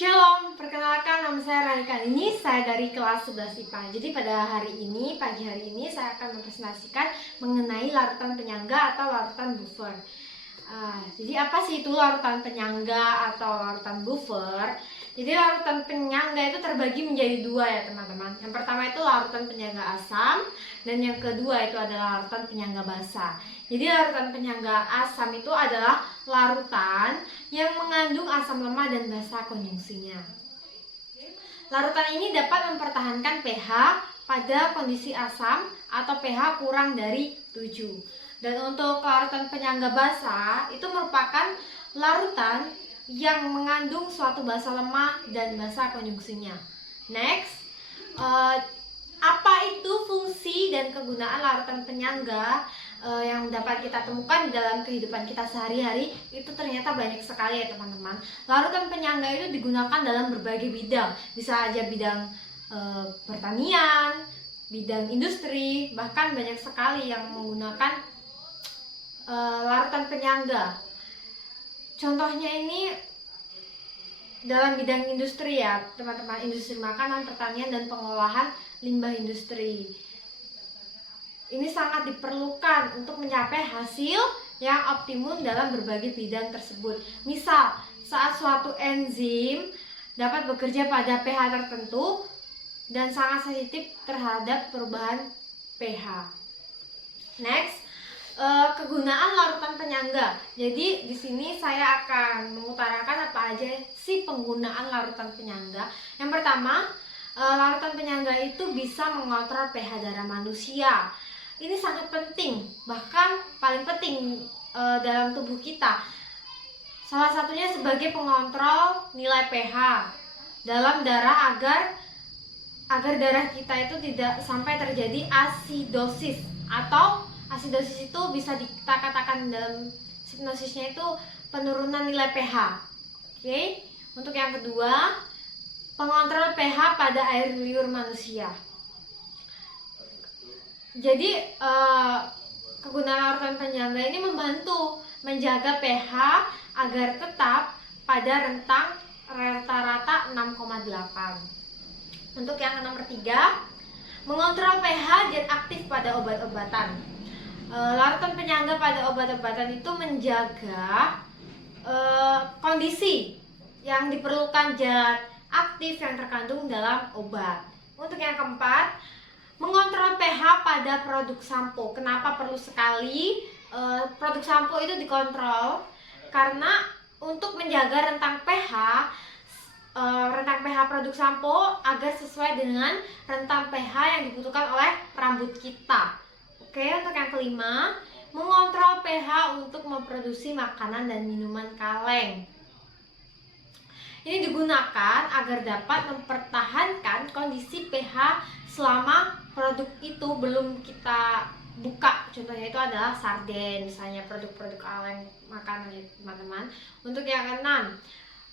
Shalom, perkenalkan nama saya Rani. Kali ini saya dari kelas 11 IPA. Jadi pada pagi hari ini saya akan mempresentasikan mengenai larutan penyangga atau larutan buffer. Jadi apa sih itu larutan penyangga atau larutan buffer? Jadi larutan penyangga itu terbagi menjadi dua ya teman-teman. Yang pertama itu larutan penyangga asam, dan yang kedua itu adalah larutan penyangga basa. Jadi larutan penyangga asam itu adalah larutan yang mengandung asam lemah dan basa konjungsinya. Larutan ini dapat mempertahankan pH pada kondisi asam atau pH kurang dari 7. Dan untuk larutan penyangga basa itu merupakan larutan yang mengandung suatu basa lemah dan basa konjungsinya. Next, apa itu fungsi dan kegunaan larutan penyangga yang dapat kita temukan di dalam kehidupan kita sehari-hari? Itu ternyata banyak sekali ya teman-teman. Larutan penyangga itu digunakan dalam berbagai bidang, bisa aja bidang pertanian, bidang industri, bahkan banyak sekali yang menggunakan larutan penyangga. Contohnya ini dalam bidang industri ya teman-teman, industri makanan, pertanian, dan pengolahan limbah industri. Ini sangat diperlukan untuk mencapai hasil yang optimum dalam berbagai bidang tersebut. Misal, saat suatu enzim dapat bekerja pada pH tertentu dan sangat sensitif terhadap perubahan pH. Next, kegunaan larutan penyangga. Jadi di sini saya akan mengutarakan apa aja sih penggunaan larutan penyangga. Yang pertama, larutan penyangga itu bisa mengontrol pH darah manusia. Ini sangat penting, bahkan paling penting dalam tubuh kita. Salah satunya sebagai pengontrol nilai pH dalam darah agar darah kita itu tidak sampai terjadi asidosis. Atau asidosis itu bisa kita katakan dalam hipnosisnya itu penurunan nilai pH. Oke. Untuk yang kedua, pengontrol pH pada air liur manusia. Jadi kegunaan larutan penyangga ini membantu menjaga pH agar tetap pada rentang rata-rata 6,8. Untuk yang nomor 3, mengontrol pH zat aktif pada obat-obatan. Larutan penyangga pada obat-obatan itu menjaga kondisi yang diperlukan zat aktif yang terkandung dalam obat. Untuk yang keempat, mengontrol pH pada produk sampo. Kenapa perlu sekali produk sampo itu dikontrol? Karena untuk menjaga rentang pH produk sampo agar sesuai dengan rentang pH yang dibutuhkan oleh rambut kita. Oke, untuk yang kelima, mengontrol pH untuk memproduksi makanan dan minuman kaleng. Ini digunakan agar dapat mempertahankan kondisi pH selama produk itu belum kita buka. Contohnya itu adalah sarden, misalnya produk-produk kaleng makanan ya teman-teman. Untuk yang keenam,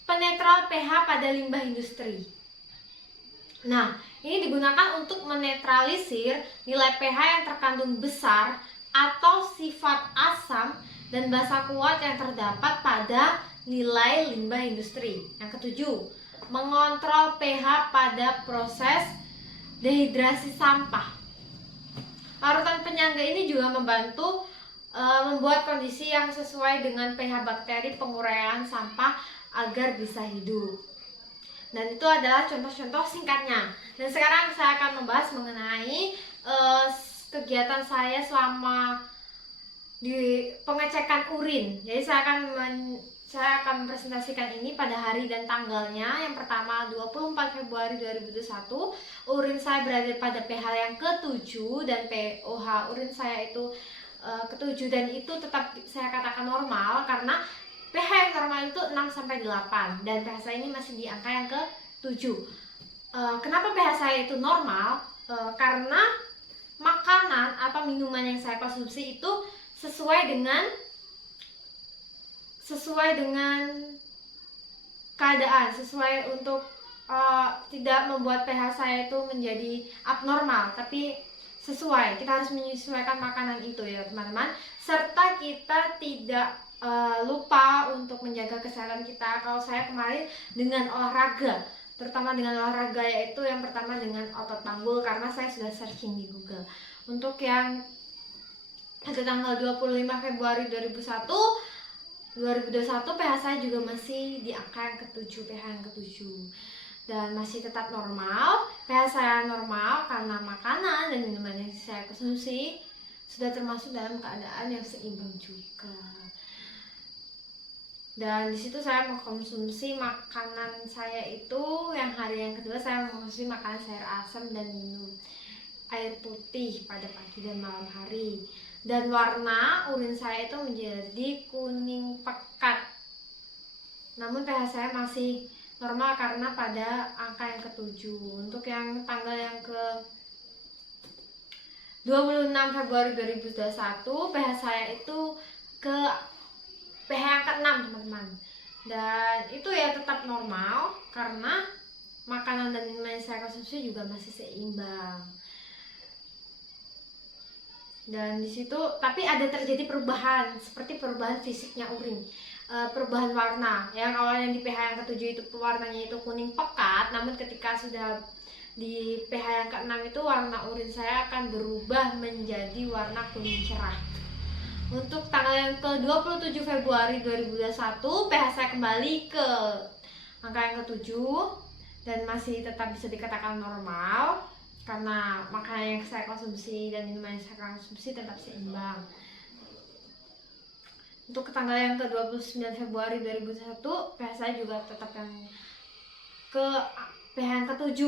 penetral pH pada limbah industri. Nah, ini digunakan untuk menetralisir nilai pH yang terkandung besar atau sifat asam dan basa kuat yang terdapat pada nilai limbah industri. Yang ketujuh, mengontrol pH pada proses dehidrasi sampah. Larutan penyangga ini juga membantu membuat kondisi yang sesuai dengan pH bakteri penguraian sampah agar bisa hidup. Dan itu adalah contoh-contoh singkatnya. Dan sekarang saya akan membahas mengenai kegiatan saya selama di pengecekan urin. Jadi saya akan mempresentasikan ini pada hari dan tanggalnya. Yang pertama 24 Februari 2021, urin saya berada pada pH yang ke-7 dan pOH urin saya itu ke-7, dan itu tetap saya katakan normal karena pH yang normal itu 6-8 dan pH saya ini masih di angka yang ke-7. Kenapa pH saya itu normal? Karena makanan atau minuman yang saya konsumsi itu sesuai dengan keadaan, sesuai untuk tidak membuat pH saya itu menjadi abnormal, tapi sesuai. Kita harus menyesuaikan makanan itu ya teman-teman, serta kita tidak lupa untuk menjaga kesehatan kita. Kalau saya kemarin dengan olahraga, terutama dengan olahraga, yaitu yang pertama dengan otot panggul, karena saya sudah searching di Google. Untuk yang pada tanggal 25 Februari 2021 pH saya juga masih di angka yang ke-7, pH yang ke-7, dan masih tetap normal. pH saya normal karena makanan dan minuman yang saya konsumsi sudah termasuk dalam keadaan yang seimbang juga. Dan disitu saya mengkonsumsi makanan saya itu, yang hari yang kedua saya mengkonsumsi makanan sayur asam dan minum air putih pada pagi dan malam hari. Dan warna urin saya itu menjadi kuning pekat. Namun pH saya masih normal karena pada angka yang ke-7. Untuk yang tanggal yang ke 26 Februari 2021 pH saya itu ke pH yang ke-6, teman-teman. Dan itu ya tetap normal karena makanan dan minuman yang saya konsumsi juga masih seimbang. Dan di situ tapi ada terjadi perubahan, seperti perubahan fisiknya urin, perubahan warna. Yang awalnya di pH yang ke-7 itu warnanya itu kuning pekat, namun ketika sudah di pH yang ke-6 itu warna urin saya akan berubah menjadi warna kuning cerah. Untuk tanggal yang ke-27 Februari 2021 pH saya kembali ke angka yang ke-7 dan masih tetap bisa dikatakan normal karena makanan yang saya konsumsi dan minuman yang saya konsumsi tetap seimbang. Untuk tanggal yang ke-29 Februari 2021 pH saya juga tetap yang ke pH yang ke-7.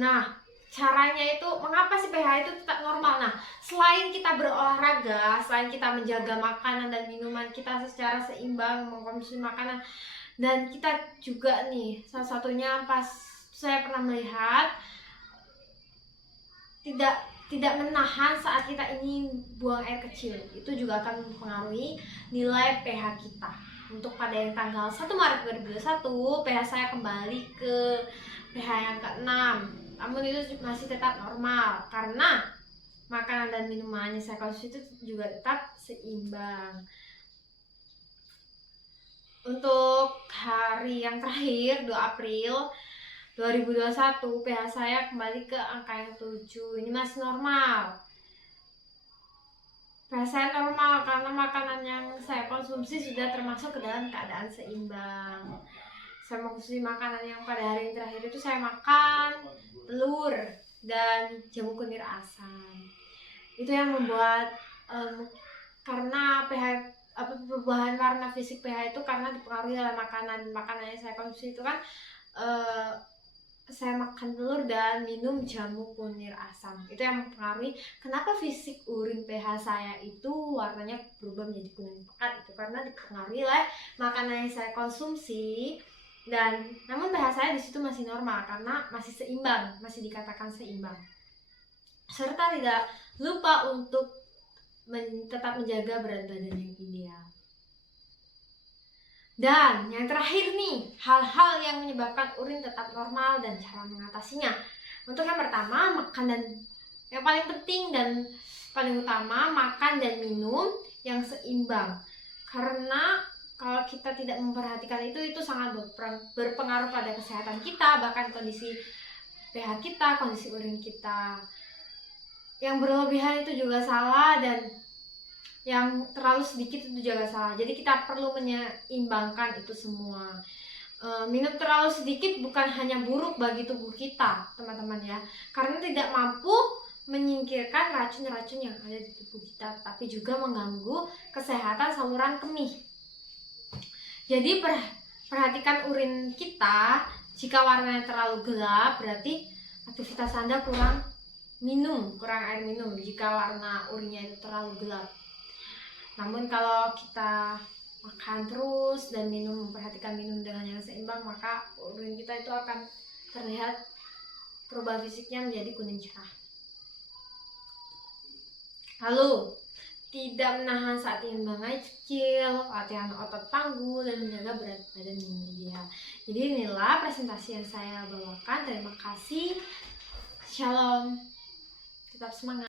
Nah, caranya itu mengapa sih pH itu tetap normal? Nah, selain kita berolahraga, selain kita menjaga makanan dan minuman kita secara seimbang, mengkonsumsi makanan, dan kita juga nih, salah satunya pas saya pernah melihat tidak menahan saat kita ingin buang air kecil, itu juga akan mempengaruhi nilai pH kita. Untuk pada yang tanggal 1 Maret 2021 pH saya kembali ke pH yang ke-6, namun itu masih tetap normal karena makanan dan minuman yang saya konsumsi itu juga tetap seimbang. Untuk hari yang terakhir 2 April 2021 pH saya kembali ke angka yang 7. Ini masih normal. pH saya normal karena makanan yang saya konsumsi sudah termasuk ke dalam keadaan seimbang. Saya mengkonsumsi makanan yang pada hari yang terakhir itu saya makan telur dan jamu kunir asam. Itu yang membuat karena pH perubahan warna fisik pH itu karena dipengaruhi oleh makanan yang saya konsumsi itu kan saya makan telur dan minum jamu kunir asam. Itu yang mempengaruhi kenapa fisik urin pH saya itu warnanya berubah menjadi kuning pekat, itu karena dipengaruhi oleh makanan yang saya konsumsi. Dan namun pH saya di situ masih normal karena masih seimbang, masih dikatakan seimbang. Serta tidak lupa untuk tetap menjaga berat badan yang ideal. Dan yang terakhir nih, hal-hal yang menyebabkan urin tetap normal dan cara mengatasinya. Untuk yang pertama, makan, dan yang paling penting dan paling utama, makan dan minum yang seimbang. Karena kalau kita tidak memperhatikan itu sangat berpengaruh pada kesehatan kita, bahkan kondisi pH kita, kondisi urin kita. Yang berlebihan itu juga salah, dan yang terlalu sedikit itu juga salah. Jadi kita perlu menyeimbangkan itu semua. Minum terlalu sedikit bukan hanya buruk bagi tubuh kita, teman-teman ya, karena tidak mampu menyingkirkan racun-racun yang ada di tubuh kita, tapi juga mengganggu kesehatan saluran kemih. Jadi perhatikan urin kita. Jika warnanya terlalu gelap, berarti aktivitas Anda kurang air minum jika warna urinnya itu terlalu gelap. Namun kalau kita makan terus dan memperhatikan minum dengan yang seimbang, maka urin kita itu akan terlihat perubahan fisiknya menjadi kuning cerah. Lalu, tidak menahan saat ingin buang air kecil, latihan otot panggul, dan menjaga berat badan yang ideal. Jadi inilah presentasi yang saya bawakan. Terima kasih. Shalom. Tetap semangat.